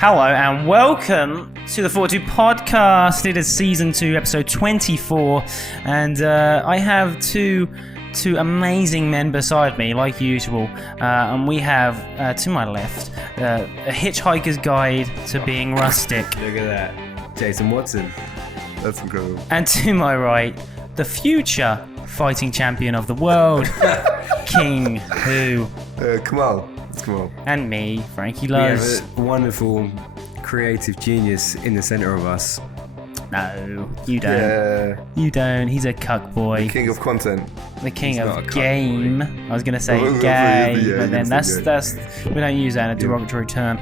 Hello and welcome to the Fortitude Podcast. It is season 2, episode 24, and I have two amazing men beside me, like usual. And we have to my left a hitchhiker's guide to being rustic. Look at that, Jason Watson. That's incredible. And to my right, the future fighting champion of the world, King Who. Come on. And me, Frankie We have Loves. a wonderful creative genius in the centre of us. No, you don't. Yeah. You don't. He's a cuck boy. King of content. The king He's not of a cuck game. I was gonna say Well, gay, yeah, but then you can that's we don't use that in a derogatory term.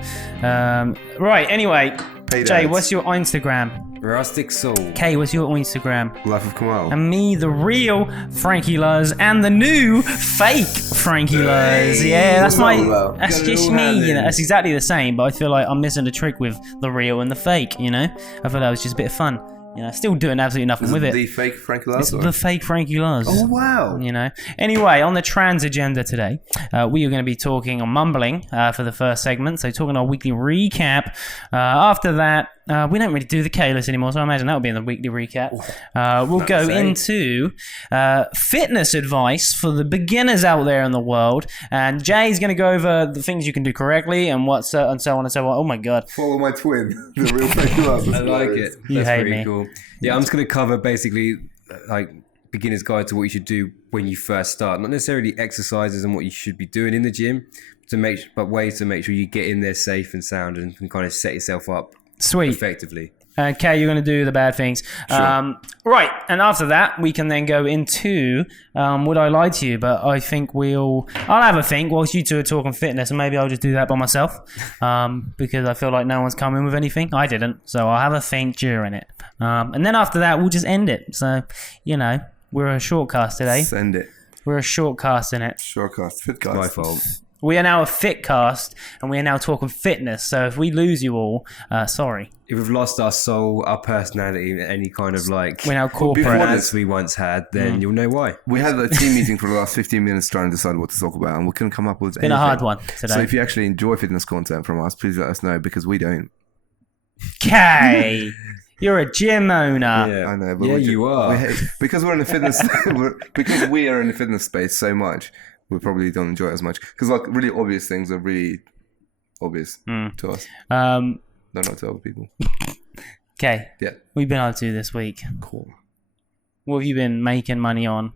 Right. Anyway, Paid Jay, ads. what's your Instagram? Rustic soul. Kay, what's your Instagram? Life of Kamal. And me, the real Frankie Luz, and the new fake Frankie Luz. Yeah, that's my. That's Got it just all me. handed. You know, that's exactly the same. But I feel like I'm missing the trick with the real and the fake. You know, I feel that was just a bit of fun. You know, still doing absolutely nothing Is with it it. the fake Frankie It's Laz? the fake Frankie Luz. Oh, wow. You know. Anyway, on the trans agenda today, we are going to be talking or mumbling for the first segment. So talking our weekly recap. After that, we don't really do the K-list anymore, so I imagine that'll be in the weekly recap. We'll go into fitness advice for the beginners out there in the world, and Jay's going to go over the things you can do correctly and what and so on and so on. Oh my god, Follow my twin. The real Frankie Laz. I like it. You That's hate pretty me. cool. Yeah, I'm just going to cover basically like beginner's guide to what you should do when you first start. Not necessarily exercises and what you should be doing in the gym, but ways to make sure you get in there safe and sound and can kind of set yourself up sweet. effectively. Okay, you're going to do the bad things. Sure. Right, and after that, we can then go into would I lie to you? But I think I'll have a think whilst you two are talking fitness, and maybe I'll just do that by myself because I feel like no one's coming with anything. I didn't, so I'll have a think during it. And then after that, we'll just end it. So, you know, we're a shortcast today. Send it. We're a shortcast in it. Shortcast. My Fitcast. fault. We are now a fit cast, and we are now talking fitness. So if we lose you all, sorry. If we've lost our soul, our personality, any kind of like We're now corporate. before balance we once had, then you'll know why. We had a team meeting for the last 15 minutes trying to decide what to talk about, and we couldn't come up with Been a hard one today. So if you actually enjoy fitness content from us, please let us know, because we don't. Kay, you're a gym owner. I know, but Yeah, we you are. Because we're in the fitness, because we are in the fitness space so much, we probably don't enjoy it as much. Because like really obvious things are really obvious to us. They're not to other people. Okay. Yeah. We've been up to this week. Cool. What have you been making money on?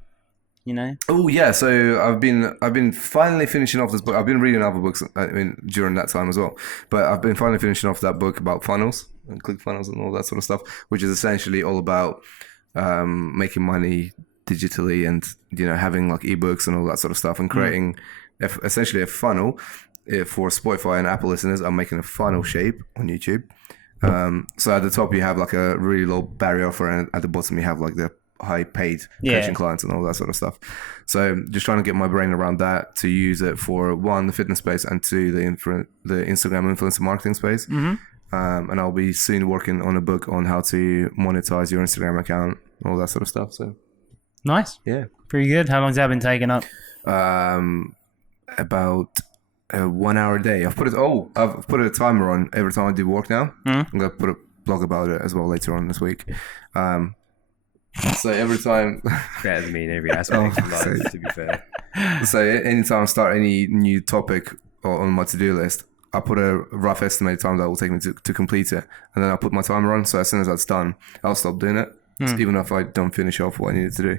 You know? Oh yeah, so I've been finally finishing off this book. I've been reading other books during that time as well, but I've been finally finishing off that book about funnels and ClickFunnels and all that sort of stuff, which is essentially all about making money digitally and, you know, having like ebooks and all that sort of stuff, and creating essentially a funnel for Spotify and Apple listeners. I'm making a funnel shape on YouTube. So at the top you have like a really low barrier offer, and at the bottom you have like the high paid coaching clients and all that sort of stuff. So just trying to get my brain around that to use it for one, the fitness space, and two, the Instagram influencer marketing space. And I'll be soon working on a book on how to monetize your Instagram account, all that sort of stuff. So Nice. yeah, Pretty good. How long's that been taking up? about 1 hour a day. I've put a timer on every time I do work now. I'm gonna put a blog about it as well later on this week. So every time, Better than me in every aspect of so- life, to be fair. so anytime I start any new topic on my to-do list, I put a rough estimated time that will take me to complete it, and then I put my timer on. So as soon as that's done, I'll stop doing it, even if I don't finish off what I needed to do.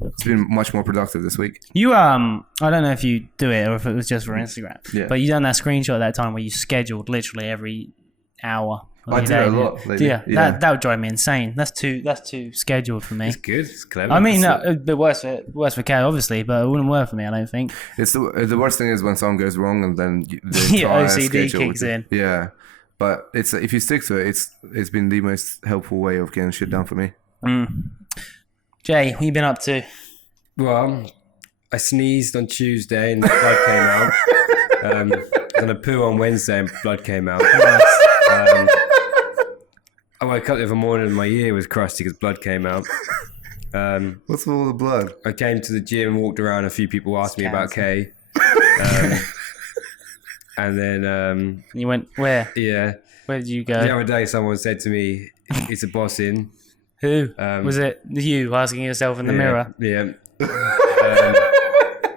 It's been much more productive this week. You I don't know if you do it or if it was just for Instagram. Yeah. But you done that screenshot at that time where you scheduled literally every hour. of I your do day, it a didn't lot you? lately. Yeah, Yeah. that would drive me insane. That's too scheduled for me. It's good. It's clever. I mean, no, it'd be worse for Kay, obviously, but it wouldn't work for me, I don't think. It's the worst thing is when something goes wrong and then the Your entire OCD schedule kicks in. Yeah, but it's if you stick to it, it's been the most helpful way of getting shit done for me. Jay, what you been up to? Well, I sneezed on Tuesday and blood came out. And I poo on Wednesday and blood came out. I woke up the other morning and my ear was crusty because blood came out. What's with all the blood? I came to the gym, walked around, a few people asked me about Kay. And then You went where? yeah, Where did you the go? other day someone said to me, "It's a boss in." Who was it? You asking yourself in the mirror? Yeah.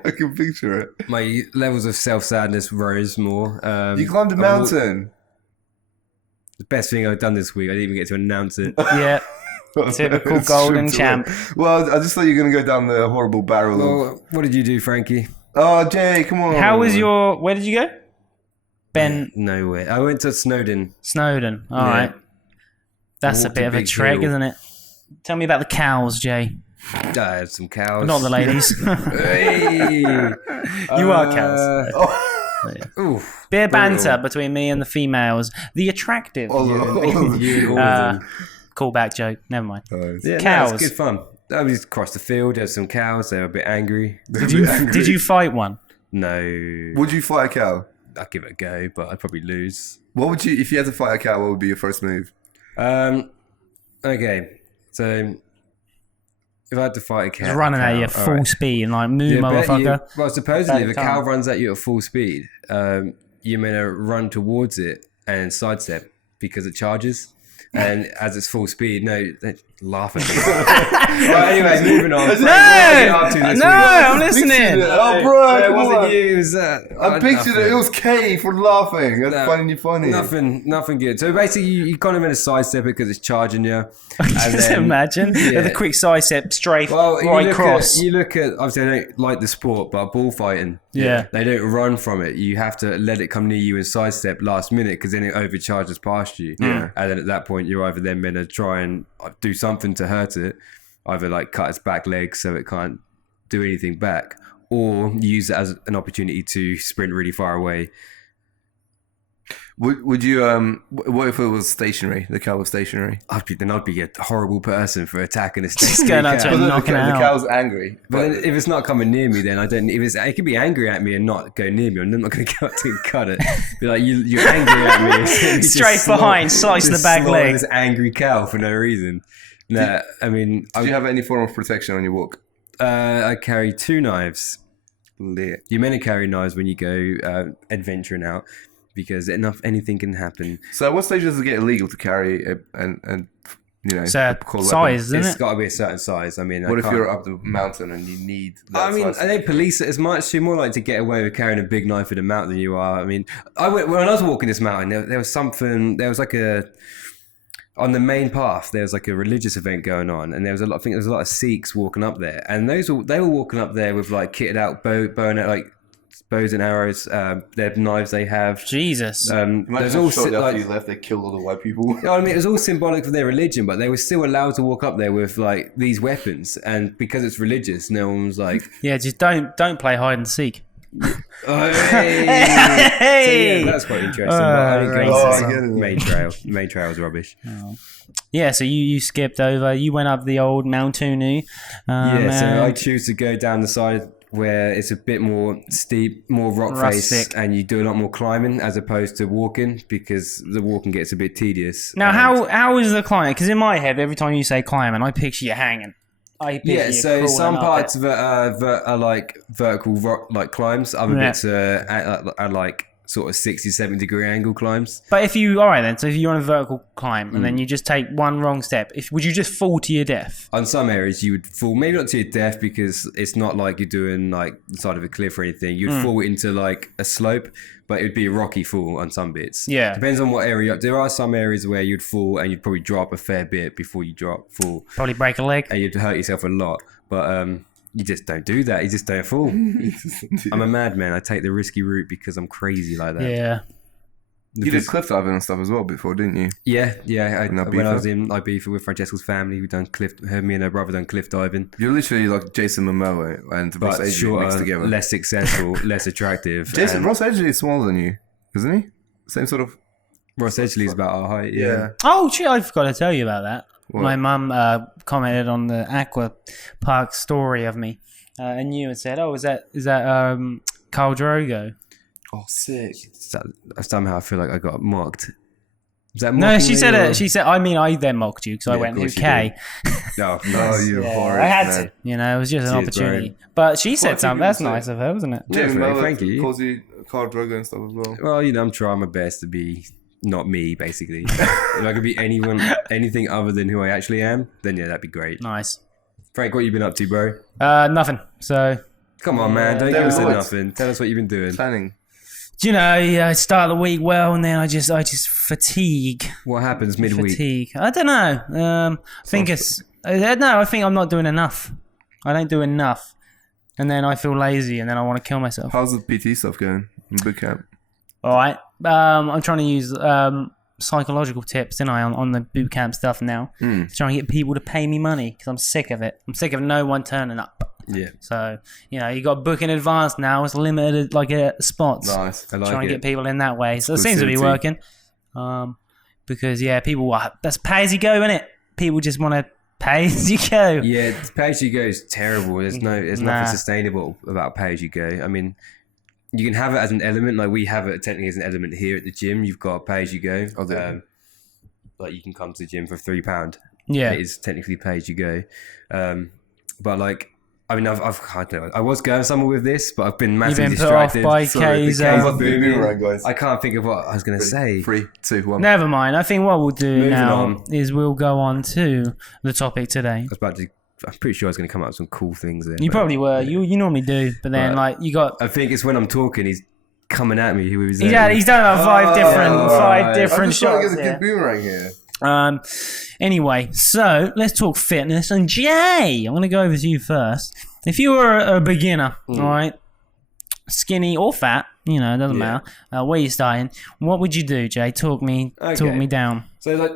I can picture it. My levels of self-sadness rose more. You climbed a mountain. The best thing I've done this week. I didn't even get to announce it. Yeah. Typical It's golden true to champ. it. Well, I just thought you were going to go down the horrible barrel of... Well, what did you do, Frankie? Oh, Jay, come on. How was your? Where did you go? Ben Nowhere. I went to Snowdon. Snowdon. All right. That's a Walked bit a of a big trek, hill. isn't it? Tell me about the cows, Jay. I had some cows. Not the ladies. Hey! You are cows. Oof. Bit of banter between me and the females. The attractive. All of You, all of them. Callback joke. Never mind. Yeah, Cows. No, it's good fun. I was across the field. There's some cows. They were a bit angry. Did you fight one? No. Would you fight a cow? I'd give it a go, but I'd probably lose. What would you... If you had to fight a cow, what would be your first move? Okay. So, if I had to fight a cow... Just running at you at full speed and like, move, motherfucker. Well, supposedly, Bad if a cow time. runs at you at full speed, you're meant to run towards it and sidestep because it charges. And as it's full speed, no, they laugh at me. Right, anyway, moving on. No, I'm listening. Oh, bro, it come wasn't on. you. It was I pictured it. It was Kay for laughing. That's finding you funny. Nothing good. So basically, you kind of meant to sidestep it because it's charging you. Just imagine with a quick sidestep, strafe, Well, right you cross. look at. Obviously, I don't like the sport, but bullfighting. Yeah. They don't run from it. You have to let it come near you and sidestep last minute because then it overcharges past you. Yeah. And then at that point, you're either then meant to try and do something to hurt it, either like cut its back leg so it can't do anything back, or use it as an opportunity to sprint really far away. Would you what if it was stationary? The cow was stationary. I'd be a horrible person for attacking a Just stationary going up to cow. it and knocking it The out. cow's angry. But then if it's not coming near me, then I don't. It could be angry at me and not go near me. I'm not going to go up to cut it. Be like, you're angry at me. Just Straight behind, slice just the back slaughter leg. This angry cow for no reason. Nah, I mean, Do you have any form of protection on your walk? I carry 2 knives. Lit. You're meant to carry knives when you go adventuring out because anything can happen. So at what stage does it get illegal to carry and you know, So call size, isn't It's it? got to be a certain size. I mean, What if you're up the mountain and you need that I mean, size? I don't police it as much. You're more like to get away with carrying a big knife in a mountain than you are. I mean, when I was walking this mountain, there was something. There was like on the main path. There was like a religious event going on, and there was I think there was a lot of Sikhs walking up there, and they were walking up there with like kitted out bows and arrows. Their knives they have. Jesus. There's all after you left, they killed all the white people. I mean, it was all symbolic for their religion, but they were still allowed to walk up there with like these weapons, and because it's religious, no one was like, Yeah, just don't play hide and seek. oh, hey. Hey! So, yeah, that's quite interesting. But I didn't go racist. to I get it. the main trail. The main trail was rubbish. Yeah, so you skipped over. You went up the old Mount Tunu. Yeah, so I and- choose to go down the side where it's a bit more steep, more rock face, Rustic. and you do a lot more climbing as opposed to walking because the walking gets a bit tedious. Now, And- how is the climbing? Because in my head, every time you say climbing, I picture you hanging. I picture Yeah, you so crawling some up parts it. of it are like vertical rock like climbs. Other Yeah. bits are like sort of 60-70 degree angle climbs. But if you, all right then, so if you're on a vertical climb Mm. and then you just take one wrong step, would you just fall to your death? On some areas, you would fall, maybe not to your death because it's not like you're doing like the side of a cliff or anything. You'd fall into like a slope, but it would be a rocky fall on some bits. Yeah. Depends on what area. There are some areas where you'd fall and you'd probably drop a fair bit before you fall, Probably break a leg. and you'd hurt yourself a lot. But you just don't do that. You just don't fall. I'm a madman. I take the risky route because I'm crazy like that. Yeah. You did cliff diving and stuff as well before, didn't you? Yeah. In When I Ibiza? was in Ibiza with Francesca's family, me and her brother done cliff diving. You're literally like Jason Momoa and Ross But Adrian shorter, mixed together. less successful, less attractive. and Ross Adrian is smaller than you, isn't he? Same sort of. Ross Edgley is about our height. Yeah. Oh, shit, I forgot to tell you about that. What? My mum commented on the Aqua Park story of me and you and said, oh, is that Khal Drogo? Oh, sick. So, somehow I feel like I got mocked. Is that No, she mocking said me, or- it. She said, I mean, I then mocked you because I Yeah, went, of who course you K? No, Oh, you horrid I had man. to. You know, it was just an Cheers, opportunity. But she said Well, I think something. you That's would say- nice of her, wasn't it? Yeah, Frankie. calls you car drugger and stuff as well. Well, you know, I'm trying my best to be not me, basically. If I could be anything other than who I actually am, then yeah, that'd be great. Nice. Frank, what you been up to, bro? Nothing. So, Come on, man. Don't There give us it was. nothing. Tell us what you've been doing. Planning. do you know, I start the week well, and then I just fatigue. What happens midweek? Fatigue. I don't know. I think it's no. I think I'm not doing enough. I don't do enough, and then I feel lazy, and then I want to kill myself. How's the PT stuff going in boot camp? All right. I'm trying to use psychological tips, on the boot camp stuff now. Trying to get people to pay me money because I'm sick of it. I'm sick of no one turning up. Yeah, So, you got to book in advance now. It's limited, spots. Nice. I like Trying to it. get people in that way. So it seems to be Facility. working. Because, people, that's pay as you go, innit? People just want to pay as you go. Yeah, pay as you go is terrible. There's nothing sustainable about pay as you go. I mean, you can have it as an element, like we have it technically as an element here at the gym. You've got pay as you go. Like you can come to the gym for £3. Yeah. It is technically pay as you go. But like, I mean, I don't know. I was going somewhere with this, but I've been You've massively been put off distracted. by Sorry, K's. the K's are boomerang, guys. I can't think of what I was going to say. 3, 2, 1. Never mind. I think what we'll do Moving now on. is we'll go on to the topic today. I'm pretty sure I was going to come up with some cool things there. You but probably were. You normally do, but then Right. you got. I think it's when I'm talking, he's coming at me. He's done about five I'm different just trying to shots. get a Yeah. good boomerang here. Anyway, so let's talk fitness. And Jay, I'm going to go over to you first. If you were a beginner, all right, skinny or fat, it doesn't matter. Where you starting? What would you do, Jay? Talk me down. So like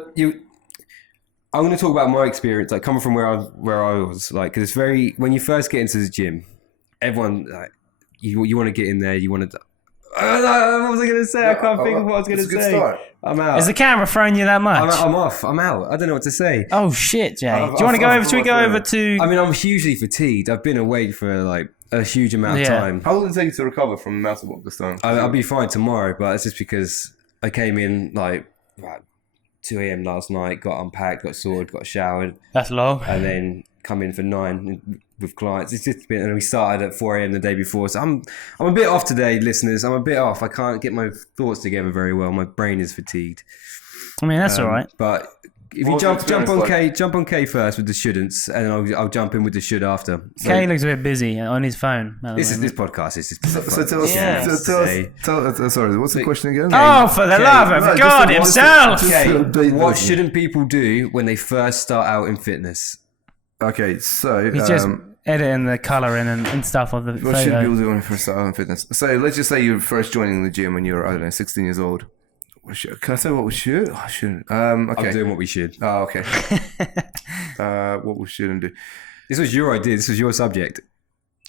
I'm going to talk about my experience, like coming from where I was, like, because it's when you first get into the gym, everyone like you want to get in there, you want to. What was I going to say? I can't think of what I was going to It's a good say. start. I'm out. Is the camera throwing you that much? I'm off. I'm out. I don't know what to say. Oh shit, Jay! I've- Do you want to go I've- over? Should we go over to? I mean, I'm hugely fatigued. I've been awake for like a huge amount of Yeah. time. How long did it take you to recover from the mountain walk this time? I'll be fine tomorrow, but it's just because I came in like 2 a.m. last night, got unpacked, got sorted, got showered, That's long. and then come in for 9 with clients. It's just been, and we started at 4 a.m. the day before, so I'm a bit off today, listeners. I'm a bit off. I can't get my thoughts together very well. My brain is fatigued. I mean, that's all right. But if What you was the jump on K first with the shouldn'ts, and I'll jump in with the should after. So Kay looks a bit busy on his phone. this podcast is just So tell us, Yeah. tell us, sorry, what's the question again? Oh, for the love of No, God just- himself! just- Okay, update what them. shouldn't people do when they first start out in fitness? Okay, so He's just editing the colouring and stuff of the what should people photo. do when they first start out in fitness? So let's just say you're first joining the gym when you're, I don't know, 16 years old. Can I say what we should? Oh, I shouldn't. Okay. I'm doing what we should. Oh, okay. What we shouldn't do. This was your idea. This was your subject.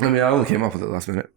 I mean, I only came up with it last minute.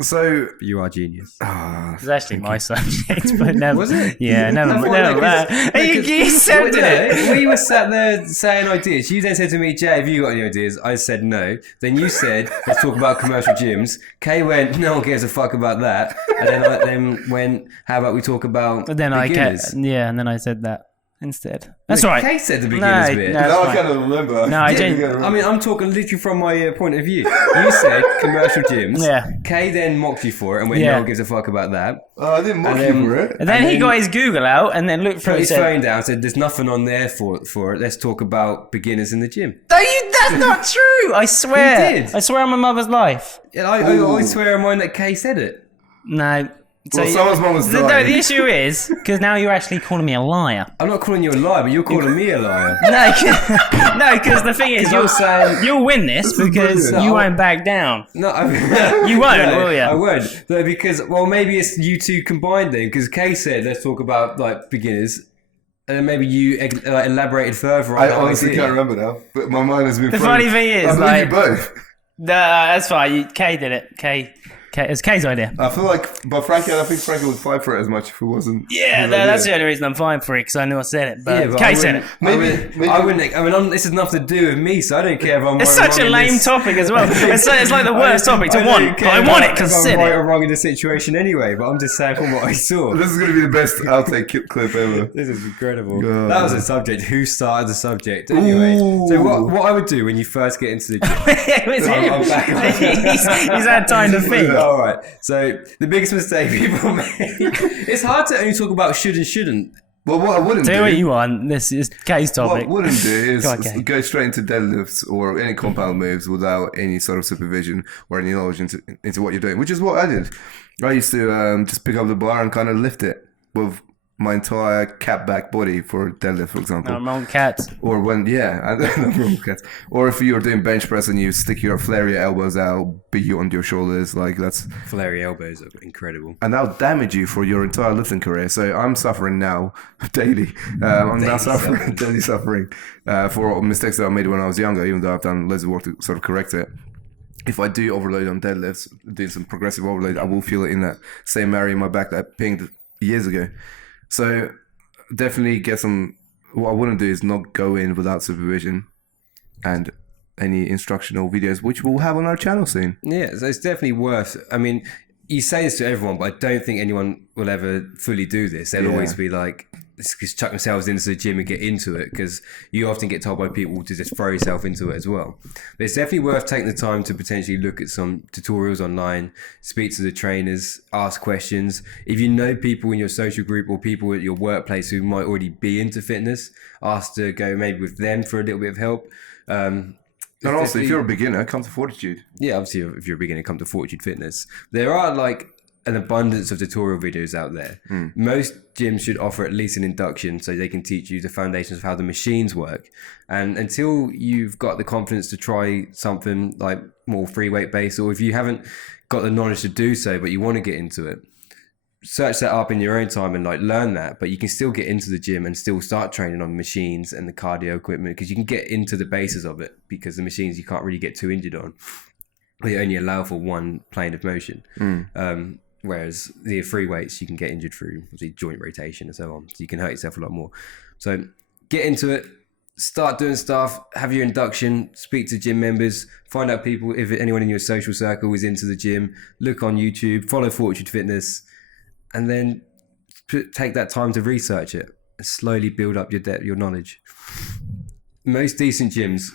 So But you are genius. It's actually my subject, but never. Was it? Yeah, never that. You accepted it. We were sat there saying ideas. You then said to me, Jay, have you got any ideas? I said no. Then you said, let's talk about commercial gyms. Kay went, no one gives a fuck about that. And then I then went, how about we talk about But then beginners? and then I said that instead. That's all right. Kay said the beginners bit. no. now I fine. kind of remember. No, I didn't. I mean, I'm talking literally from my point of view. You said commercial gyms. Yeah. Kay then mocked you for it and went, Yeah. no one gives a fuck about that. I didn't mock And you then- for it. And then he then- got his Google out and then looked through Put it. his and said, phone down, said, there's nothing on there for it. Let's talk about beginners in the gym. That's not true. I swear. He did. I swear on my mother's life. Yeah, I swear on mine that Kay said it. No. Well, someone's mum was No, dying. the issue is because now you're actually calling me a liar. I'm not calling you a liar, but you're calling me a liar. No, because the thing is, You're saying... you'll win this because brilliant. you won't back down. No, You won't, No, will ya? I won't. No, because, well, maybe it's you two combined then, because Kay said, let's talk about, like, beginners. And then maybe you elaborated further on I that honestly idea. can't remember now, but my mind has been. The frozen. funny thing is, I believe like- you both. That's fine. Kay did it. Kay it's Kay's idea. I feel like, but Frankie, I think Frankie would fight for it as much if it wasn't. Yeah, that's the only reason I'm fine for it, because I knew I said it. But Kay said it. Maybe I wouldn't. I mean, this has nothing to do with me, so I don't care if I'm. It's right or such a wrong in lame this. topic as well. It's like the worst topic to want. But I want it because I said right it. or wrong in the situation anyway. But I'm just saying from what I saw. This is going to be the best outtake clip ever. This is incredible. God. That was a subject. Who started the subject? Anyway, so what I would do when you first get into the gym. It was him. I'm back on. He's had time to think. All right. So the biggest mistake people make. It's hard to only talk about should and shouldn't. Well, what I wouldn't Do do. what you want. This is Kay's topic. What I wouldn't do is Go on, Kay. go straight into deadlifts or any compound moves without any sort of supervision or any knowledge into what you're doing, which is what I did. I used to just pick up the bar and kind of lift it with my entire cat back body for deadlift, for example. No, wrong cats. Or when, normal cats. Or if you're doing bench press and you flare your elbows out, beat you onto your shoulders, like that's. Flary elbows are incredible. And that'll damage you for your entire lifting career. So I'm suffering now daily. I'm now suffering, daily suffering for mistakes that I made when I was younger, even though I've done loads of work to sort of correct it. If I do overload on deadlifts, doing some progressive overload, I will feel it in that same area in my back that I pinged years ago. So definitely get some. What I wouldn't do is not go in without supervision and any instructional videos, which we'll have on our channel soon. Yeah, so it's definitely worth. I mean, you say this to everyone, but I don't think anyone will ever fully do this. They'll always be like, just chuck themselves into the gym and get into it, because you often get told by people to just throw yourself into it as well. But it's definitely worth taking the time to potentially look at some tutorials online, speak to the trainers, ask questions. If you know people in your social group or people at your workplace who might already be into fitness, ask to go maybe with them for a little bit of help. And also, if you're a beginner, come to Fortitude. Yeah, obviously, if you're a beginner, come to Fortitude Fitness. There are like an abundance of tutorial videos out there. Most gyms should offer at least an induction so they can teach you the foundations of how the machines work. And until you've got the confidence to try something like more free weight based, or if you haven't got the knowledge to do so, but you want to get into it, search that up in your own time and like learn that. But you can still get into the gym and still start training on machines and the cardio equipment, because you can get into the basis of it, because the machines you can't really get too injured on. They only allow for one plane of motion. Whereas the free weights you can get injured through the joint rotation and so on. So you can hurt yourself a lot more. So get into it, start doing stuff, have your induction, speak to gym members, find out people, if anyone in your social circle is into the gym, look on YouTube, follow Fortitude Fitness, and then take that time to research it and slowly build up your knowledge. Most decent gyms.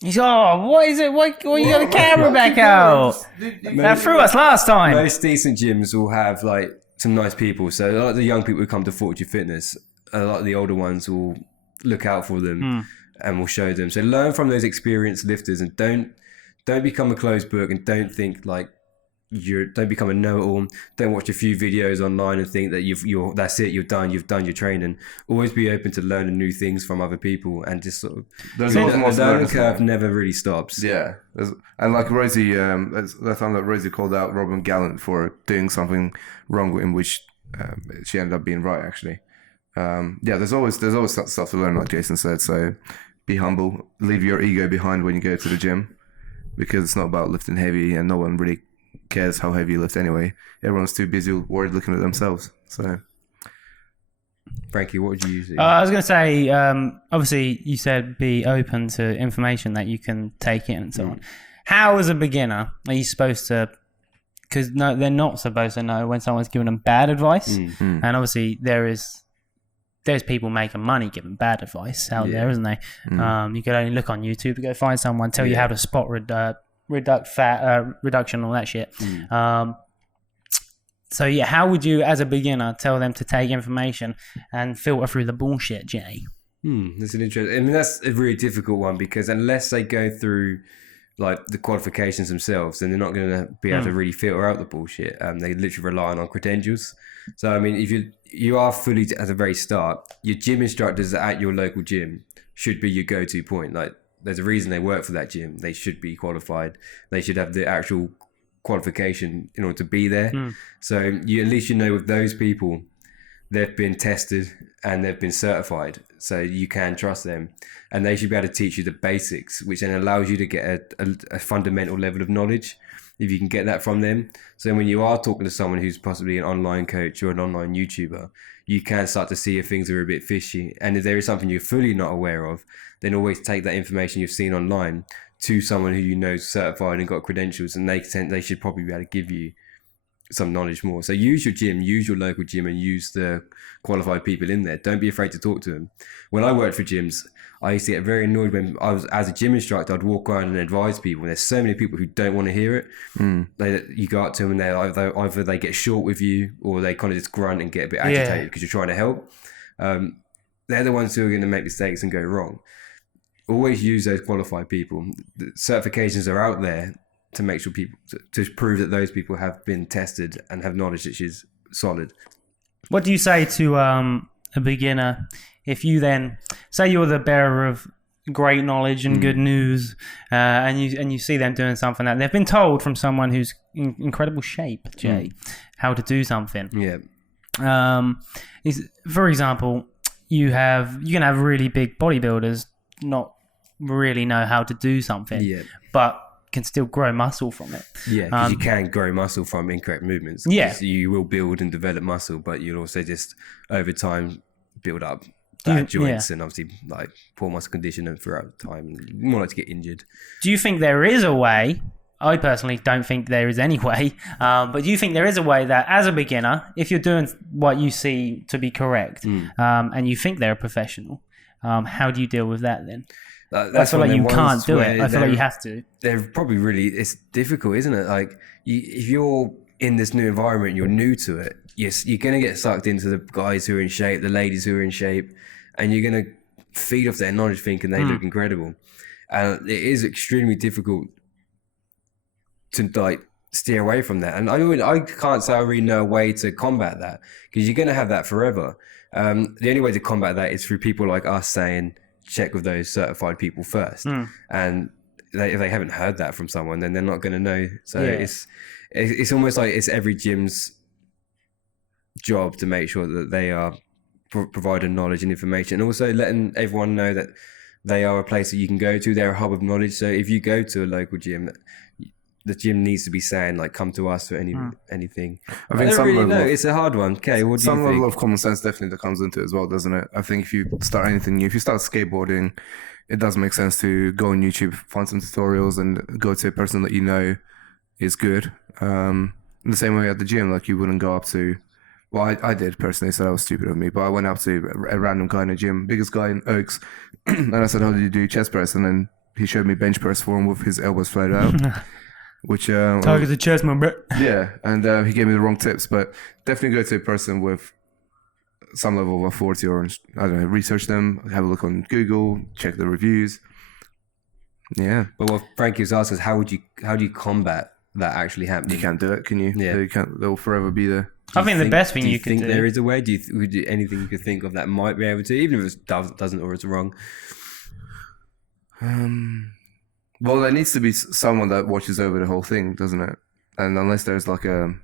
He's what is it? Why you got the camera back out? That threw us last time. Most decent gyms will have like some nice people. So a lot of the young people who come to Fortitude Fitness, a lot of the older ones will look out for them and will show them. So learn from those experienced lifters, and don't become a closed book, and don't think like don't become a know-it-all. Don't watch a few videos online and think that that's it, you've done your training. Always be open to learning new things from other people, and just sort of the learning curve never really stops. Yeah, and like Rosie, that time that Rosie called out Robin Gallant for doing something wrong, in which she ended up being right actually. There's always stuff to learn, like Jason said. So be humble, leave your ego behind when you go to the gym, because it's not about lifting heavy, and no one really cares how heavy you lift anyway. Everyone's too busy worried looking at themselves. So, Frankie, what would you use? I was going to say, obviously, you said be open to information that you can take in and so on. How, as a beginner, are you supposed to? Because they're not supposed to know when someone's giving them bad advice, and obviously there's people making money giving bad advice out there, isn't there? You could only look on YouTube to go find someone tell you how to spot reduction, all that shit. So yeah, how would you, as a beginner, tell them to take information and filter through the bullshit, Jay? That's an interesting. I mean, that's a really difficult one, because unless they go through like the qualifications themselves, then they're not going to be able to really filter out the bullshit. They literally relying on credentials. So I mean, if you are fully at the very start, your gym instructors at your local gym should be your go-to point. Like, there's a reason they work for that gym. They should be qualified. They should have the actual qualification in order to be there. So at least you know with those people, they've been tested and they've been certified. So you can trust them. And they should be able to teach you the basics, which then allows you to get a fundamental level of knowledge. if you can get that from them. So when you are talking to someone who's possibly an online coach or an online YouTuber, you can start to see if things are a bit fishy. And if there is something you're fully not aware of, then always take that information you've seen online to someone who you know is certified and got credentials, and they should probably be able to give you some knowledge more. So use your gym, use your local gym, and use the qualified people in there. Don't be afraid to talk to them. When I worked for gyms, I used to get very annoyed when I was, as a gym instructor, I'd walk around and advise people. And there's so many people who don't want to hear it. You go up to them and either they get short with you, or they kind of just grunt and get a bit agitated because you're trying to help. They're the ones who are going to make mistakes and go wrong. Always use those qualified people. The certifications are out there to make sure people, to prove that those people have been tested and have knowledge that is solid. What do you say to a beginner if you then say you're the bearer of great knowledge and good news, and you see them doing something that they've been told from someone who's in incredible shape, Jay, how to do something? For example, you can have really big bodybuilders not really know how to do something, but can still grow muscle from it. Because you can grow muscle from incorrect movements. You will build and develop muscle, but you'll also just over time build up bad joints and obviously like poor muscle condition, and throughout time more like to get injured. Do you think there is a way? I personally don't think there is any way, but do you think there is a way that as a beginner, if you're doing what you see to be correct, and you think they're a professional, how do you deal with that then? I feel like you can't do it. I feel like you have to. They're probably really, it's difficult, isn't it? Like if you're in this new environment, you're new to it, yes, you're going to get sucked into the guys who are in shape, the ladies who are in shape, and you're going to feed off their knowledge thinking they look incredible. And it is extremely difficult to like steer away from that. And I can't say I really know a way to combat that, because you're going to have that forever. The only way to combat that is through people like us saying, check with those certified people first. And if they haven't heard that from someone, then they're not going to know. So it's almost like it's every gym's job to make sure that they are providing knowledge and information, and also letting everyone know that they are a place that you can go to. They're a hub of knowledge. So if you go to a local gym, the gym needs to be saying like, come to us for anything. I think it's a hard one. Okay, what do you think? Some level of common sense definitely that comes into it as well, doesn't it? I think if you start anything new, if you start skateboarding, it does make sense to go on YouTube, find some tutorials, and go to a person that you know is good. In the same way at the gym, like you wouldn't go up to, well, I did personally, so that was stupid of me, but I went up to a random guy in a gym, biggest guy in Oaks, and I said, how do you do chest press? And then he showed me bench press form with his elbows flat out. Which target the chest, my bro. Yeah, and he gave me the wrong tips, but definitely go to a person with some level of authority, or I don't know, research them, have a look on Google, check the reviews. Yeah. But what Frankie was asking is, how do you combat that actually happening? You can't do it, can you? Yeah. You can't. They'll forever be there. I think the best thing you could do. Do you think there is a way? Do you anything you could think of that might be able to, even if it doesn't or it's wrong? Well, there needs to be someone that watches over the whole thing, doesn't it? And unless there's like a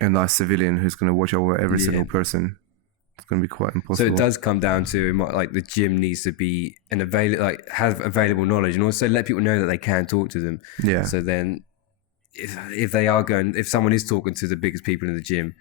nice civilian who's going to watch over every single person, it's going to be quite impossible. So it does come down to like the gym needs to be have available knowledge, and also let people know that they can talk to them. Yeah. So then, if someone is talking to the biggest people in the gym,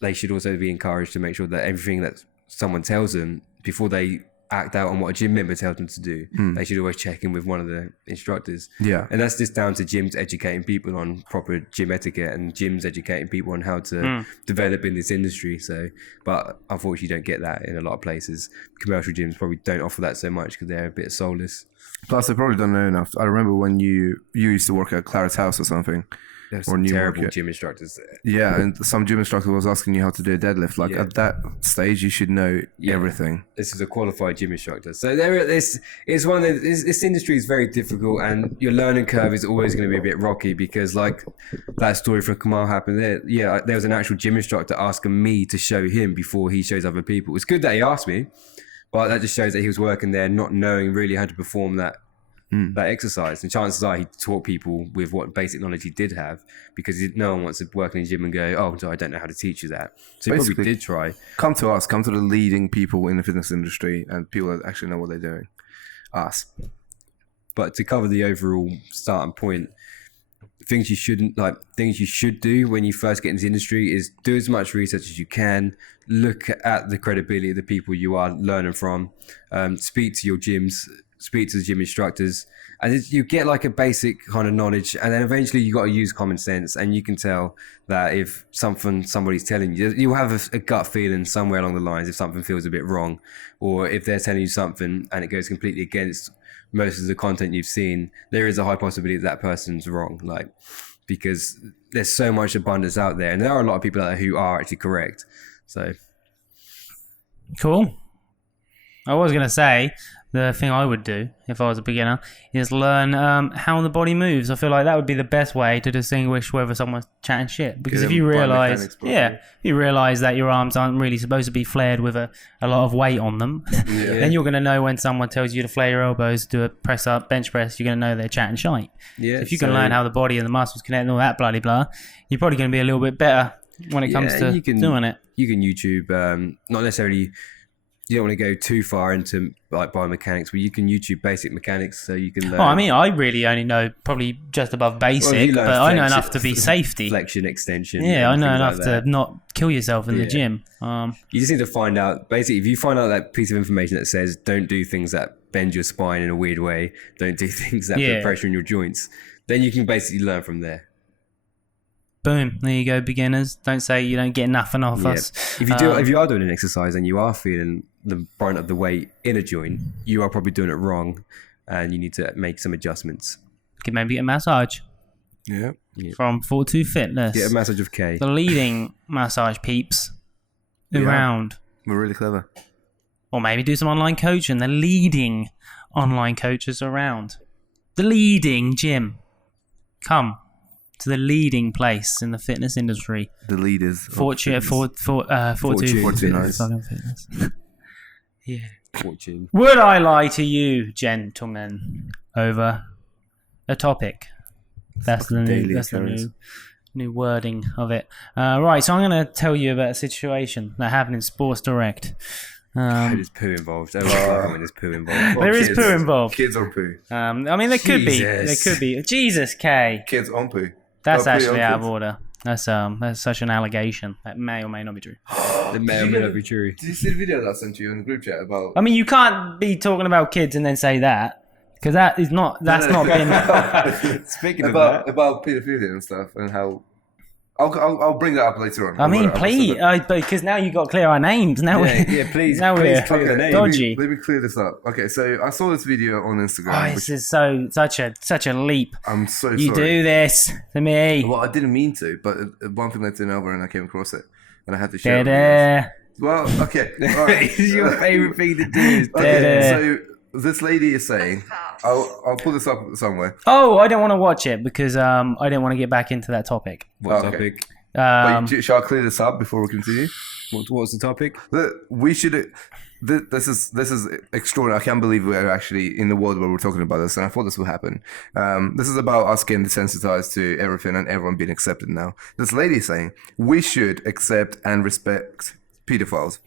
they should also be encouraged to make sure that everything that someone tells them before they act out on what a gym member tells them to do, they should always check in with one of the instructors. Yeah. And that's just down to gyms educating people on proper gym etiquette, and gyms educating people on how to develop in this industry. So, but unfortunately you don't get that in a lot of places. Commercial gyms probably don't offer that so much because they're a bit soulless. Plus they probably don't know enough. I remember when you used to work at Claret's house or something. There's some terrible gym instructors. Yeah, and some gym instructor was asking you how to do a deadlift. Like at that stage, you should know everything. This is a qualified gym instructor. So this industry is very difficult, and your learning curve is always going to be a bit rocky, because like that story from Kamal happened there. Yeah, there was an actual gym instructor asking me to show him before he shows other people. It's good that he asked me, but that just shows that he was working there not knowing really how to perform that exercise. And chances are he taught people with what basic knowledge he did have, because no one wants to work in a gym and go, oh, I don't know how to teach you that. So he probably did try. Come to us, come to the leading people in the fitness industry and people that actually know what they're doing. Us. But to cover the overall starting point, things you should do when you first get into the industry is do as much research as you can. Look at the credibility of the people you are learning from. Speak to your gyms, speak to the gym instructors, and you get like a basic kind of knowledge. And then eventually you got to use common sense, and you can tell that if somebody's telling you, you'll have a gut feeling somewhere along the lines if something feels a bit wrong, or if they're telling you something and it goes completely against most of the content you've seen, there is a high possibility that person's wrong, like, because there's so much abundance out there, and there are a lot of people out there who are actually correct. So cool. I was going to say the thing I would do if I was a beginner is learn how the body moves. I feel like that would be the best way to distinguish whether someone's chatting shit. Because if you realise, that your arms aren't really supposed to be flared with a lot of weight on them, then you're going to know when someone tells you to flare your elbows, do a press up, bench press, you're going to know they're chatting shite. Yeah, if you can learn how the body and the muscles connect and all that bloody blah, you're probably going to be a little bit better when it comes to doing it. You can YouTube, not necessarily. You don't want to go too far into like biomechanics, but you can YouTube basic mechanics so you can learn. Oh, I mean, I really only know probably just above basic, but I know enough to be safety. Flexion, extension. Yeah, I know enough to not kill yourself in the gym. You just need to find out, basically, if you find out that piece of information that says don't do things that bend your spine in a weird way, don't do things that put pressure on your joints, then you can basically learn from there. Boom, there you go, beginners. Don't say you don't get nothing off us. If you are doing an exercise and you are feeling the brunt of the weight in a joint, you are probably doing it wrong, and you need to make some adjustments. Could maybe get a massage. Yeah. From Fortitude Fitness. Get a massage of K. The leading massage peeps around. We're really clever. Or maybe do some online coaching. The leading online coaches around. The leading gym. Come to the leading place in the fitness industry. The leaders. Fortitude Fitness. Yeah. Fortune. Would I lie to you, gentlemen, over a topic? That's the new wording of it. Right, so I'm going to tell you about a situation that happened in Sports Direct. There's poo involved. There's poo involved. There is poo involved. Kids on poo. I mean, there could be. There could be. Jesus, K. Kids on poo. That's actually out of order. That's such an allegation that may or may not be true. It may or may not be true. Did you see the video that I sent you in the group chat about? I mean, you can't be talking about kids and then say that, because that is not. That's not been. Speaking about pedophilia and stuff, and how I'll bring that up later on. I mean, please, because now you got to clear our names. Now please. Now please we're clear the name. dodgy. Let me clear this up. Okay, so I saw this video on Instagram. Oh, this is such a leap. I'm so You sorry. do this to me. Well, I didn't mean to, but one thing led to another, and I came across it, and I had to share it with you guys. Well, okay. All right. It's your favourite thing to do. So this lady is saying, I'll pull this up somewhere. Oh, I don't want to watch it because I didn't want to get back into that topic. What topic? Shall I clear this up before we continue? What's the topic? We should. This is extraordinary. I can't believe we're actually in the world where we're talking about this, and I thought this would happen. This is about us getting desensitized to everything and everyone being accepted now. This lady is saying we should accept and respect pedophiles.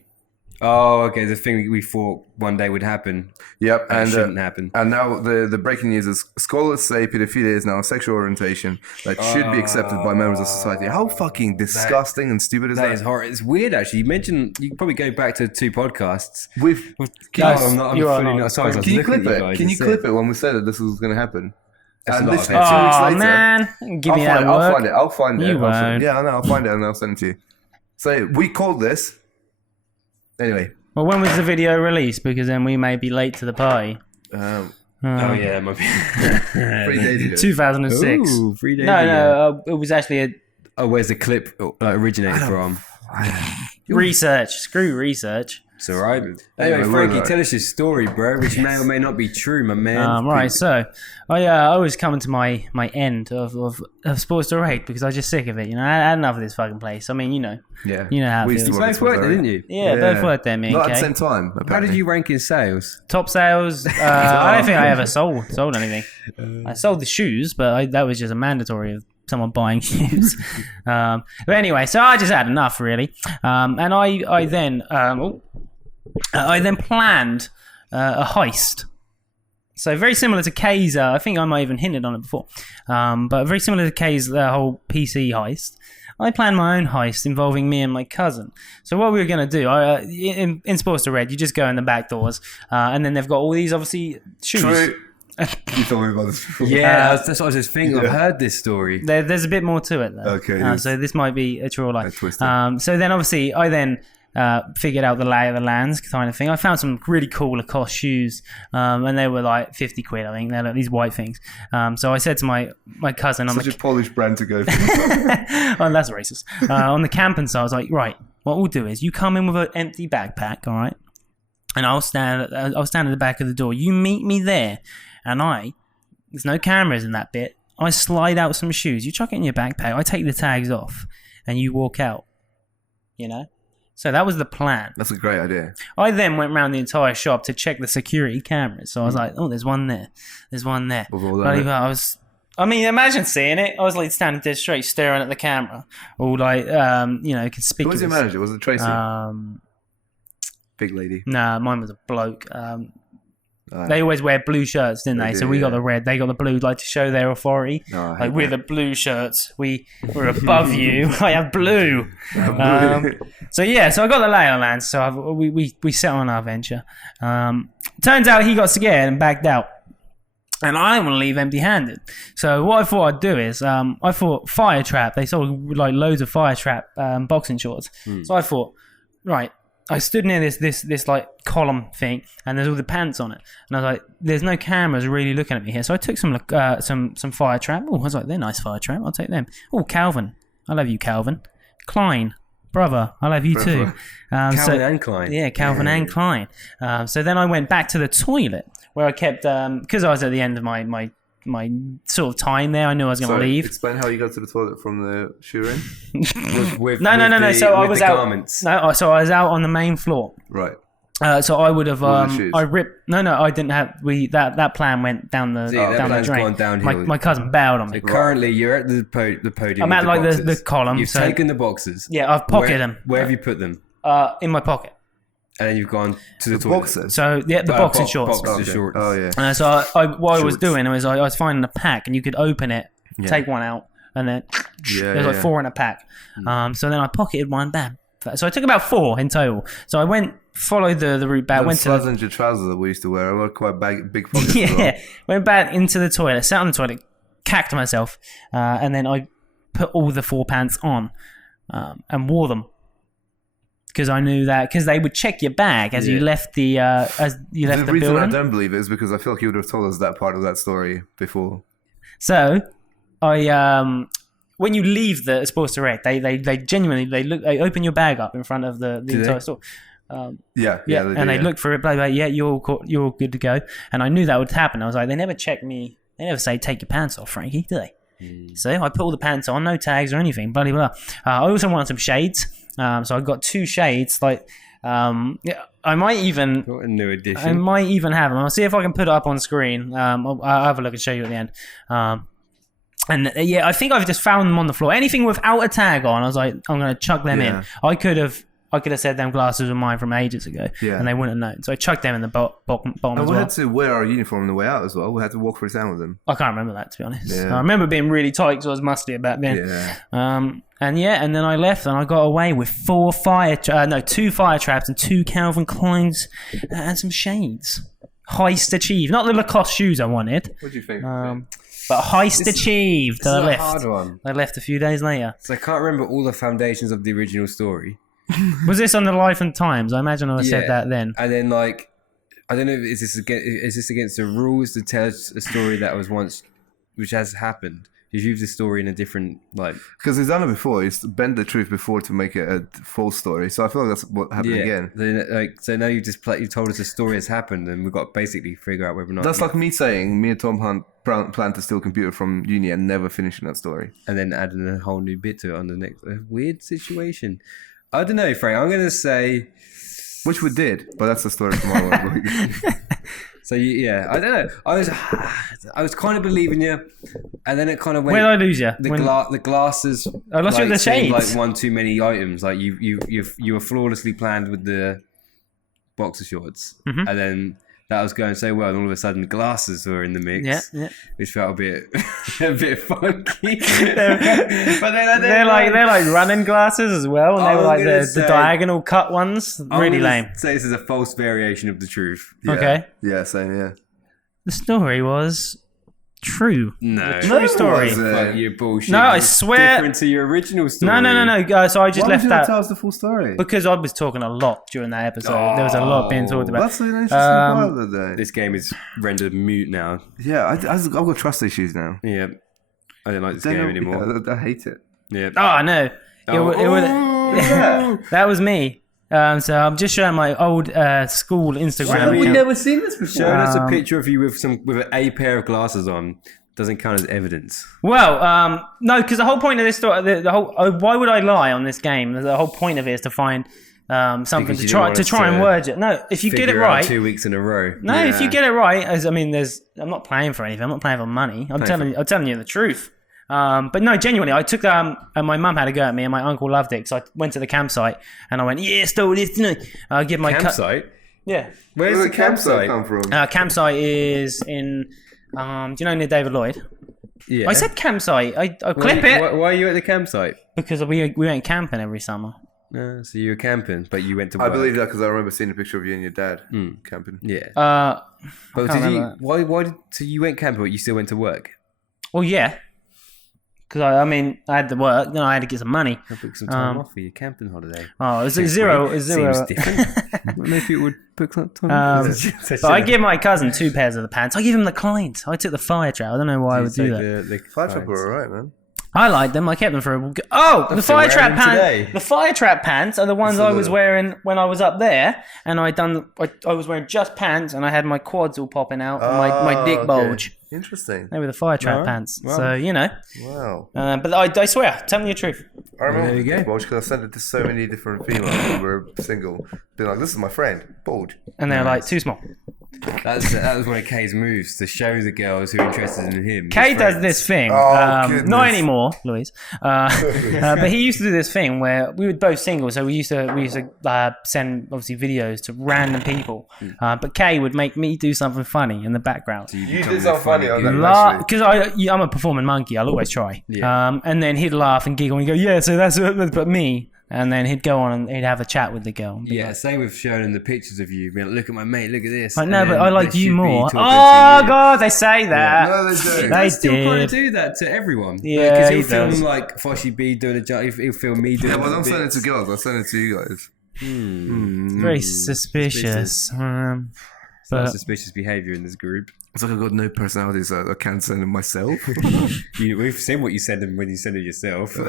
Oh, okay. The thing we thought one day would happen. Yep, and shouldn't happen. And now the breaking news is scholars say pedophilia is now a sexual orientation that should be accepted by members of society. How fucking disgusting and stupid is that? That is horrible. It's weird, actually. You mentioned you can probably go back to 2 podcasts. Can you clip it? Can you clip it when we said that this was going to happen? That's and a lot of literally 2 weeks later, man, give me that work. I'll find it. You won't. Yeah, I know. I'll find it and I'll send it to you. So we called this. Anyway. Well, when was the video released? Because then we may be late to the party. Oh yeah, it might be 3 days ago. 2006. Ooh, 3 days ago. No, it was actually where's the clip originated from? Research. Screw research. It's all right. Anyway, Frankie, tell us your story, bro, which may or may not be true, my man. Right, so I was coming to my end of Sports Direct because I was just sick of it. You know, I had enough of this fucking place. I mean, you know how it feels. You both worked there, didn't you? Yeah, both worked there, me. Not at the same time. Apparently. How did you rank in sales? Top sales. I don't think I ever sold anything. I sold the shoes, but that was just a mandatory of someone buying shoes. But anyway, so I just had enough, really, and I then planned a heist So very similar to Kay's, I think I might even hinted on it before, but very similar to Kay's whole PC heist. I planned my own heist involving me and my cousin. So what we were going to do, in Sports to Red, you just go in the back doors, and then they've got all these, obviously, shoes. True. You told me about this before. Yeah, that's what I was just thinking. I've heard this story. There's a bit more to it, though. Okay. So this might be a true or lie. Twist So then, obviously, I then figured out the lay of the lands kind of thing. I found some really cool Lacoste shoes, and they were like 50 quid, I think. They're like these white things. So I said to my cousin... Such a Polish brand to go for. Oh, that's racist. On the camping side, I was like, right, what we'll do is you come in with an empty backpack, all right? And I'll stand at the back of the door. You meet me there, and there's no cameras in that bit. I slide out some shoes. You chuck it in your backpack. I take the tags off, and you walk out. You know? So that was the plan. That's a great idea. I then went around the entire shop to check the security cameras. So I was like, oh, there's one there. There's one there. Imagine seeing it. I was like standing dead straight, staring at the camera. All like, conspicuous. Who was your manager? Was it Tracy? Big lady. Nah, mine was a bloke. They always wear blue shirts, didn't they? So we got the red, they got the blue, like to show their authority. Like we're the blue shirts. We're above you. I have blue. So I got the lay of the land. So we set on our venture. Turns out he got scared and backed out. And I didn't want to leave empty-handed. So what I thought I'd do is, I thought fire trap. They sold like loads of fire trap boxing shorts. So I thought, right. I stood near this like column thing, and there's all the pants on it, and I was like, "There's no cameras really looking at me here." So I took some fire trap. Oh, I was like, "They're nice fire trap. I'll take them." Oh, Calvin, I love you, Calvin. Klein, brother, I love you too. Calvin and Klein. Yeah, Calvin and Klein. So then I went back to the toilet where I kept because I was at the end of my sort of time there. I knew I was going to leave. Explain how you got to the toilet from the shoe in. No. So I was out. Garments. No, so I was out on the main floor. Right. So I would have. I ripped. No, I didn't have. That plan went down the drain. Downhill. My cousin bailed on me. So currently, you're at the podium. I'm at like the column. You've taken the boxes. Yeah, I've pocketed them. Where have you put them? In my pocket. And then you've gone to the toilet. Boxers. So the boxing shorts. Shorts. Oh yeah. So what I was doing was I was finding a pack, and you could open it, take one out, and then there's like 4 in a pack. So then I pocketed one, bam. So I took about 4 in total. So I followed the route back. Went to your trousers that we used to wear. I wore quite big pockets. Went back into the toilet, sat on the toilet, cacked myself, and then I put all the 4 pants on and wore them. Because I knew that, because they would check your bag as you left the building. The reason I don't believe it is because I feel like you would have told us that part of that story before. So, when you leave the Sports Direct, they genuinely they open your bag up in front of the entire store. They look for it, blah, blah, you're good to go. And I knew that would happen. I was like, they never check me. They never say take your pants off, Frankie, do they? So I put all the pants on, no tags or anything, blah, blah, blah. I also wanted some shades. So I got 2 shades. Like, I might even. What a new addition. I might even have them. I'll see if I can put it up on screen. I'll have a look and show you at the end. I think I've just found them on the floor. Anything without a tag on, I was like, I'm going to chuck them in. I could have said them glasses were mine from ages ago, and they wouldn't have known. So I chucked them in the bottom as well. We had to wear our uniform on the way out as well. We had to walk through town with them. I can't remember that, to be honest. I remember being really tight because I was musty back then. And then I left and I got away with 2 fire traps and 2 Calvin Kleins and some shades. Heist achieved. Not the Lacoste shoes I wanted. What do you think? But heist achieved. This is a hard one. I left a few days later. So I can't remember all the foundations of the original story. Was this on the Life and Times? I imagine I said that then. And then, like, I don't know, is this against the rules to tell a story that was once, which has happened? You've used the story in a different, like... Because he's done it before. He's bent the truth before to make it a false story. So I feel like that's what happened again. Then, so now you told us a story has happened, and we've got to basically figure out whether or not... That's like me saying, me and Tom Hunt planned to steal a computer from uni and never finishing that story. And then adding a whole new bit to it on the next... weird situation. I don't know, Frank. I'm going to say... Which we did, but that's the story tomorrow. So I don't know. I was kind of believing you, and then it kind of went. Where did I lose you? The glasses. I lost you with the shades. Like one too many items. Like you were flawlessly planned with the boxer shorts, and then that was going so well, and all of a sudden glasses were in the mix, which felt a bit funky. But they're like running glasses as well, and they were like the diagonal cut ones. Really lame. Say this is a false variation of the truth. Yeah. Okay. Yeah, same. Yeah. The story was true. No. True story. Fuck you, bullshit. No, I swear. Different to your original story. No. So I just Why left would you that tell us the full story? because I was talking a lot during that episode. There was a lot being talked about. That's an interesting part of the day. This game is rendered mute now. Yeah, I've got trust issues now. Yeah. I don't like this game anymore. I hate it. Yeah. Oh, I know. That was me. So I'm just showing my old school Instagram We've account. never seen this before. Showing us a picture of you with a pair of glasses on doesn't count as evidence. Well, no, because the whole point of this story, the whole why would I lie on this game? The whole point of it is to find something Because to you try didn't want to try us and to word it. No, if you get it Figure out right. 2 weeks in a row. No, if you get it right, I'm not playing for anything. I'm not playing for money. I'm telling you the truth. But no, genuinely, I took and my mum had a go at me, and my uncle loved it. So I went to the campsite and I went, yeah, still this, I'll give my Campsite? Yeah. Where's the campsite come from? Campsite is in, do you know near David Lloyd? Yeah. I said campsite. I clip it Why are you at the campsite? because we went camping every summer. So you were camping, but you went to work. I believe that because I remember seeing a picture of you and your dad camping. Yeah. can't But did you? remember. Why did? So you went camping, but you still went to work? Well, yeah. Because I had to work, then I had to get some money. I booked some time off for your camping holiday. Oh, it's zero. Seems different. Maybe it would book some time. But I give my cousin 2 pairs of the pants. I give him the Kleins. I took the fire trap. I don't know why I would do that. The Fire trap were alright, man. I liked them. I kept them for a... the fire trap pants. The fire trap pants are the ones I was wearing when I was up there, and I was wearing just pants, and I had my quads all popping out, and my dick bulge. Interesting. They were the fire trap pants. Wow. So Wow. but I swear, tell me the truth. I remember There you go. because I sent it to so many different females when we were single. Being like, this is my friend, bald. And they're like too small. That was one of Kay's moves to show the girls who are interested in him. Kay does this thing. Goodness. Not anymore, Louise. But he used to do this thing where we were both single, so we used to send obviously videos to random people. But Kay would make me do something funny in the background. You did something funny on that. Because I'm a performing monkey, I'll always try. Yeah. And then he'd laugh and giggle and go, yeah, so that's it, but me. And then he'd go on and he'd have a chat with the girl. Yeah, same with showing them the pictures of you. Being like, look at my mate, look at this. Like, no, but I like you more. Oh, God, God, they say that. No, they do. They still trying did. to do that to everyone. Yeah, because he he'll film does. like Foshy B doing a job. He'll film me doing. Yeah, but I don't send it bits. to girls. I send it to you guys. Very suspicious. That's suspicious behaviour in this group. It's like I've got no personality, so I can't send them myself. We've seen what you send them when you send it yourself. There's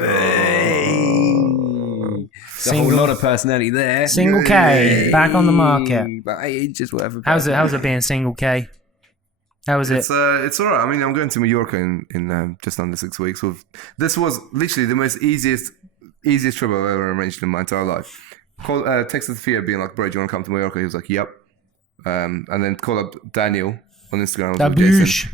a Single- whole lot of personality there. Single K, back on the market. But hey, just whatever. How's it being single K? How was it? It's alright. I mean, I'm going to Mallorca in just under 6 weeks. This was literally the most easiest trip I've ever arranged in my entire life. Texted Theo being like, bro, do you want to come to Mallorca? He was like, yep. And then called up Daniel on Instagram.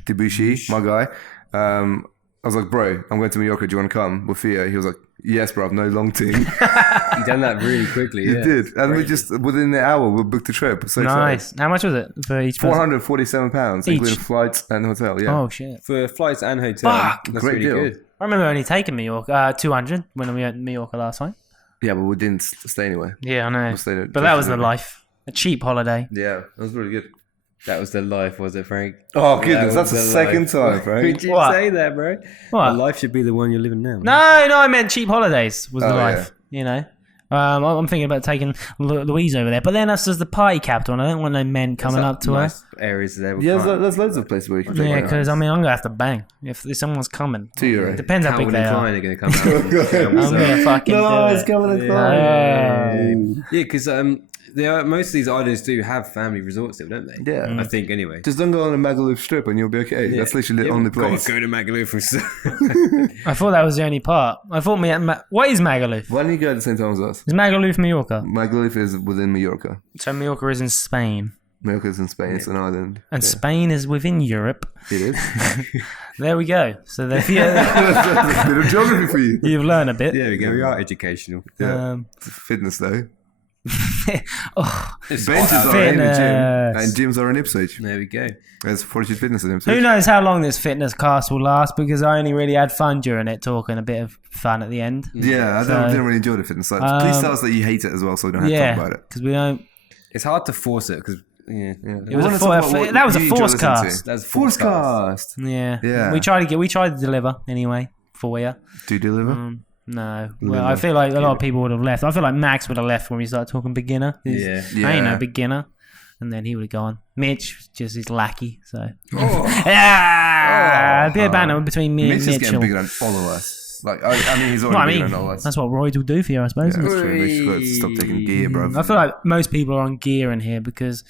Debussy, my guy. I was like, bro, I'm going to Mallorca. Do you want to come with Theo? He was like, yes, bro, no long team. You done that really quickly. He Yeah. did. And we just, within the hour, we booked the trip. So Nice. How much was it for each person? £447, Each. including flights and hotel. Yeah. Oh, shit. For flights and hotel. Fuck. That's Great really deal. good. I remember only taking Mallorca, 200 when we were at Mallorca last time. Yeah, but we didn't stay anywhere. Yeah, I know. We stayed at But that was the Fortitude. life. A cheap holiday. Yeah, that was really good. That was the life, was it, Frank? Oh, goodness, That was that's the the second life. time, Frank. Did you What? say that, bro? What? The life should be the one you're living now. No, I meant cheap holidays was the Oh, life. You know? I'm thinking about taking Louise over there. But then us as the party captain, and I don't want no men coming up to nice areas there. Yeah, there's loads of places where you can her. take Yeah, her. because I'm going to have to bang if someone's coming. To Euro. Depends how big Calvin they and are. Klein are going to come out. I'm going to fucking No, do it's it. coming in Yeah. Yeah, because most of these islands do have family resorts still, don't they? Yeah. I think anyway. Just don't go on a Magaluf strip and you'll be okay. That's literally the only place. Go to Magaluf. I thought that was the only part. I thought what is Magaluf? Why don't you go at the same time as us? Is Magaluf Mallorca? Magaluf is within Mallorca. So Mallorca is in Spain. Mallorca is in Spain. It's an island. And Spain is within Europe. It is. There we go. So there, Bit of geography for you. you've learned a bit. There we go. We are educational. Yeah. Fitness though. It's Benches hot out are there. in the gym, Fitness. and gyms are in Ipswich. There we go. There's Fortitude Fitness in Ipswich. Who knows how long this fitness cast will last, because I only really had fun during it, talking a bit of fun at the end. Yeah, I didn't really enjoy the fitness side. Please tell us that you hate it as well, so we don't have to talk about it. Because we don't. It's hard to force it because It was that was a force cast. that's Force cast. Yeah. Yeah. We tried to deliver anyway for you. Do you deliver? No. Well, I feel like a lot of people would have left. I feel like Max would have left when we started talking beginner. Yeah. I ain't no beginner. And then he would have gone. Mitch, just his lackey. So. Oh. Yeah. A bit of banter between me Mitch and is getting Mitchell. bigger than all of us. Like, I mean, he's already bigger than all of us. That's what roids will do for you, I suppose. Yeah, isn't that's it? true. Mitch got to stop taking gear, bro. I feel like most people are on gear in here because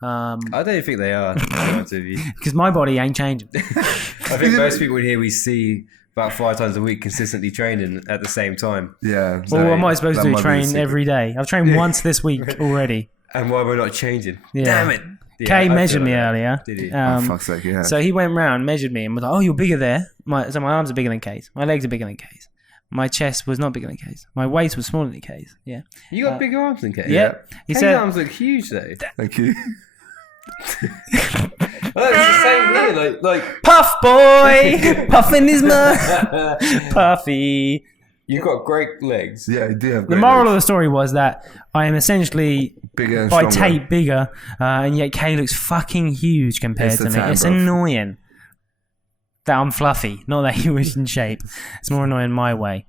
I don't think they are. To be honest with you. because my body ain't changing. I think most people in here we see about 5 times a week consistently training at the same time. Yeah. Well, what am I supposed that to do? might be the Train secret. every day. I've trained once this week already. And why we're not changing? Yeah. Damn it. Yeah, Kay I measured feel me like that. earlier. Did he? Oh, fuck's sake, yeah. So he went round, measured me, and was like, "Oh, you're bigger there." So my arms are bigger than Kay's. My legs are bigger than Kay's. My chest was not bigger than Kay's. My waist was smaller than Kay's. Yeah. You got bigger arms than Kay. Yeah. He Kay's said, arms look huge though. Thank you. Well, it's the same here. Like "Puff boy, puffing his mouth, puffy." you've got great legs. Yeah, I do have The great moral legs. of the story was that I am essentially Bigger and by stronger. tape bigger, and yet Kay looks fucking huge compared It's to the me. tan, It's bruv. annoying that I'm fluffy, not that he was in shape. It's more annoying my way.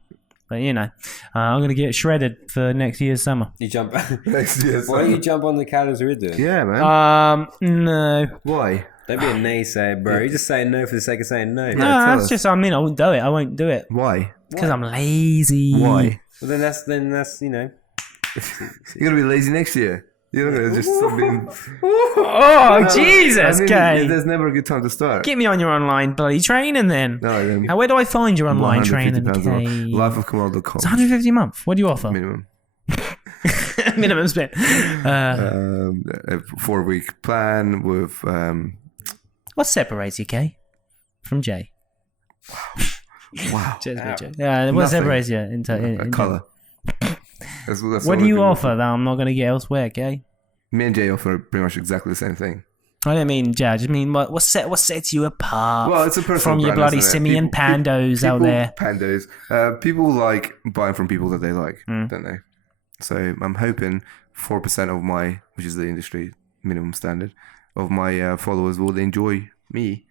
But you know, I'm gonna get shredded for next year's summer. You jump. Next year, Why don't you jump on the calories we're doing? Yeah, man. No. Why? Don't be a naysayer, bro. You're just saying no for the sake of saying no. No, tell that's us. just, I mean, I won't do it. I won't do it. Why? Because I'm lazy. Why? Well, then that's you know. You're gonna be lazy next year. You're not gonna just stop being. Oh, Jesus, I mean, Kay. there's never a good time to start. Get me on your online bloody training then. No, then Now, where do I find your online 150 training, pounds a month. Kay? Lifeofkamal.com. It's 150 a month. What do you offer? minimum. Minimum spend. A 4-week plan with. What separates you, Kay, from Jay? Wow. Cheers, Ow. Jay. Yeah, what Nothing. separates you? A colour. That's What all do you we can offer that I'm not going to get elsewhere, Kay? Me and Jay offer pretty much exactly the same thing. I don't mean Jay. I just mean what sets you apart Well, it's a personal from your brand, bloody isn't it? simian pandos out there. Pandos. People like buying from people that they like, Mm. don't they? So I'm hoping 4% of my, which is the industry minimum standard, of my followers will enjoy me.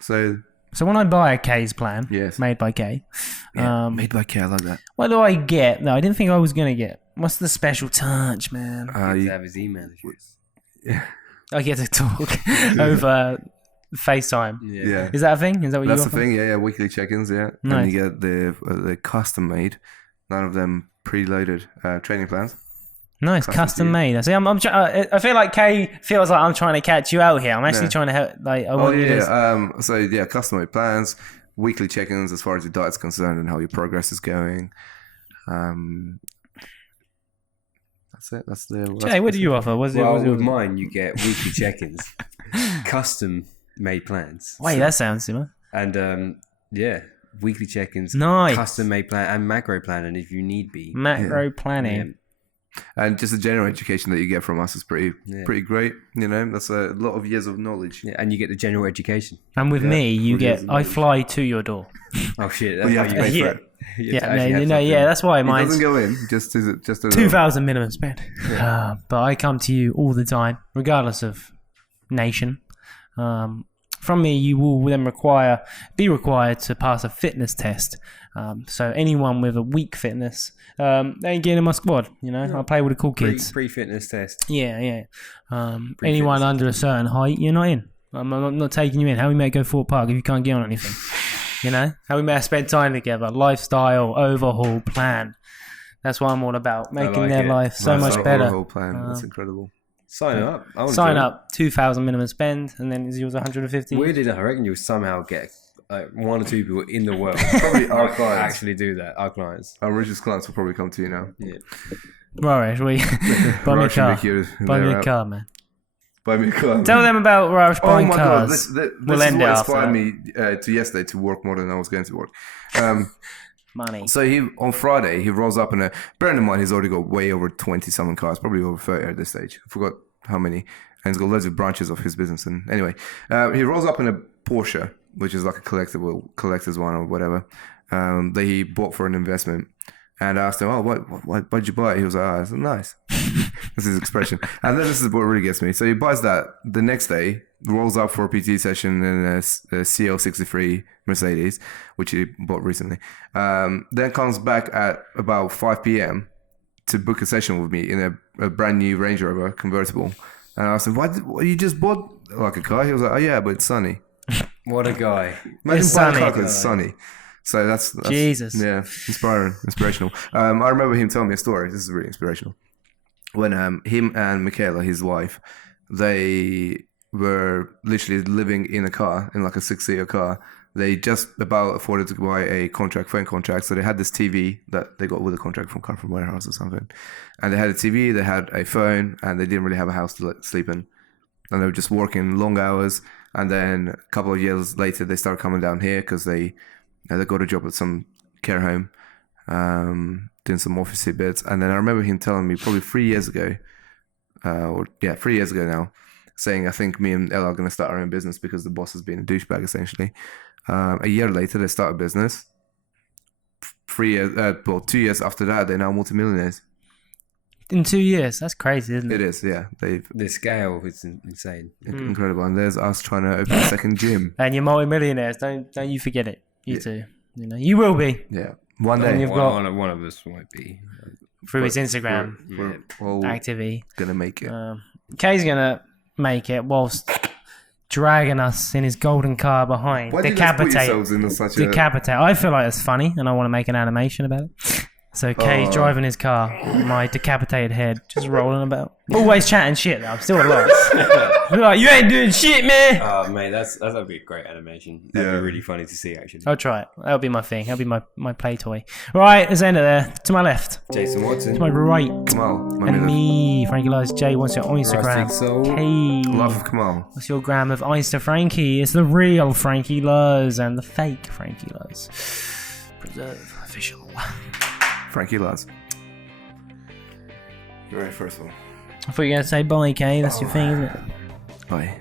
So So when I buy a Kay's plan, Yes. made by Kay, made by K, I like that. what do I get? No, I didn't think I was going to get. What's the special touch, man? To have his email address. I get to talk over FaceTime. Yeah. Is that a thing? Is that what That's you the offer? thing, yeah, weekly check-ins, yeah. Nice. And you get the custom-made, none of them preloaded training plans. Nice, Custom custom to you. made. See, I feel like Kay feels like I'm trying to catch you out here. I'm actually trying to help. Like, I want you to. So yeah, custom-made plans, weekly check-ins as far as your diet's concerned and how your progress is going. That's it. That's the. Jay, what do you offer? What's it? Well, What's it? with mine, you get weekly check-ins, custom-made plans. Wait, that sounds similar. And yeah, weekly check-ins, Nice. custom-made plan and macro planning if you need be. Macro planning. And just the general education that you get from us is pretty great. You know, that's a lot of years of knowledge. Yeah, and you get the general education. And with me, you get. I fly to your door. Oh shit! Well, you have to pay Yeah. for it. That's why It mine's doesn't go in. Just as 2,000 minimum spend. But I come to you all the time, regardless of nation. From me, you will then be required to pass a fitness test. So anyone with a weak fitness, they ain't getting in my squad. You know, I play with the cool kids. Pre-fitness test. Yeah. Anyone under a certain height, you're not in. I'm not taking you in. How we may go Fort Park if you can't get on anything? You know, how we may spend time together. Lifestyle overhaul plan. That's what I'm all about. Making like their it. life so That's much our better. whole plan. That's incredible. Sign up. I wanna Sign join. up, 2,000 minimum spend, and then is yours 150. Weirdly enough, I reckon you'll somehow get one or two people in the world Probably our that clients. actually do that. Our clients. Our richest clients will probably come to you now. Yeah. Rarish, buy me a Rush and car. make you- Buy me they're a out. car, man. Buy me a car. Tell them about Rarish Oh buying my cars. god! This We'll is end it what after inspired that. me to yesterday to work more than I was going to work. Money. So on Friday, he rolls up in a... Bear in mind, he's already got way over 20-something cars, probably over 30 at this stage. I forgot how many. And he's got loads of branches of his business. And anyway, he rolls up in a Porsche, which is like a collector's one or whatever, that he bought for an investment. And I asked him, why'd you buy it? He was like, it's nice. That's his expression. And then this is what really gets me. So he buys that. The next day, rolls up for a PT session in a CL63 Mercedes, which he bought recently. Then comes back at about 5 p.m. to book a session with me in a brand new Range Rover convertible. And I asked him, what you just bought like a car? He was like, oh yeah, but it's sunny. What a guy. Imagine It's buying a sunny. car 'cause it's sunny. So that's Jesus. Yeah, inspirational. I remember him telling me a story. This is really inspirational. When him and Michaela, his wife, they were literally living in a car, in like a 6-seater car. They just about afforded to buy a phone contract. So they had this TV that they got with a contract from Car from Warehouse or something. And they had a TV, they had a phone, and they didn't really have a house to sleep in. And they were just working long hours. And then a couple of years later, they started coming down here because they got a job at some care home, doing some officey bits. And then I remember him telling me probably 3 years ago, 3 years ago now, saying, I think me and Ella are going to start our own business because the boss has been a douchebag, essentially. A year later, they start a business. 2 years after that, they're now multimillionaires. In 2 years. That's crazy, isn't it? It is, yeah. The scale is insane. Incredible. And there's us trying to open a second gym. And you're multi-millionaires. Don't you forget it. You too. You know, you will be. Yeah. One day. you've got- One of us might be. Through his Instagram We're all activity. going to make it. Kay's going to make it whilst dragging us in his golden car behind. Why do you guys put yourselves in such a... Decapitate. I feel like it's funny and I want to make an animation about it. So Kay's driving his car, my decapitated head just rolling about. Always chatting shit though. I'm still alive. I'm like, you ain't doing shit, man. Oh, mate, that'd be a great animation. That'd be really funny to see, actually. I'll try it. That'll be my thing. That'll be my play toy. Right, let's end it there. To my left. Jason Watson. To my right. Kamal. And me, Frankie Lies J. What's your Instagram? Rustic Soul. K. Love of Kamal. What's your gram of Insta Frankie? It's the real Frankie Lies and the fake Frankie Lies. Preserve official. Frankie Laz. You're right, first one. I thought you were going to say bye, Kay. That's your thing, isn't it? Bye.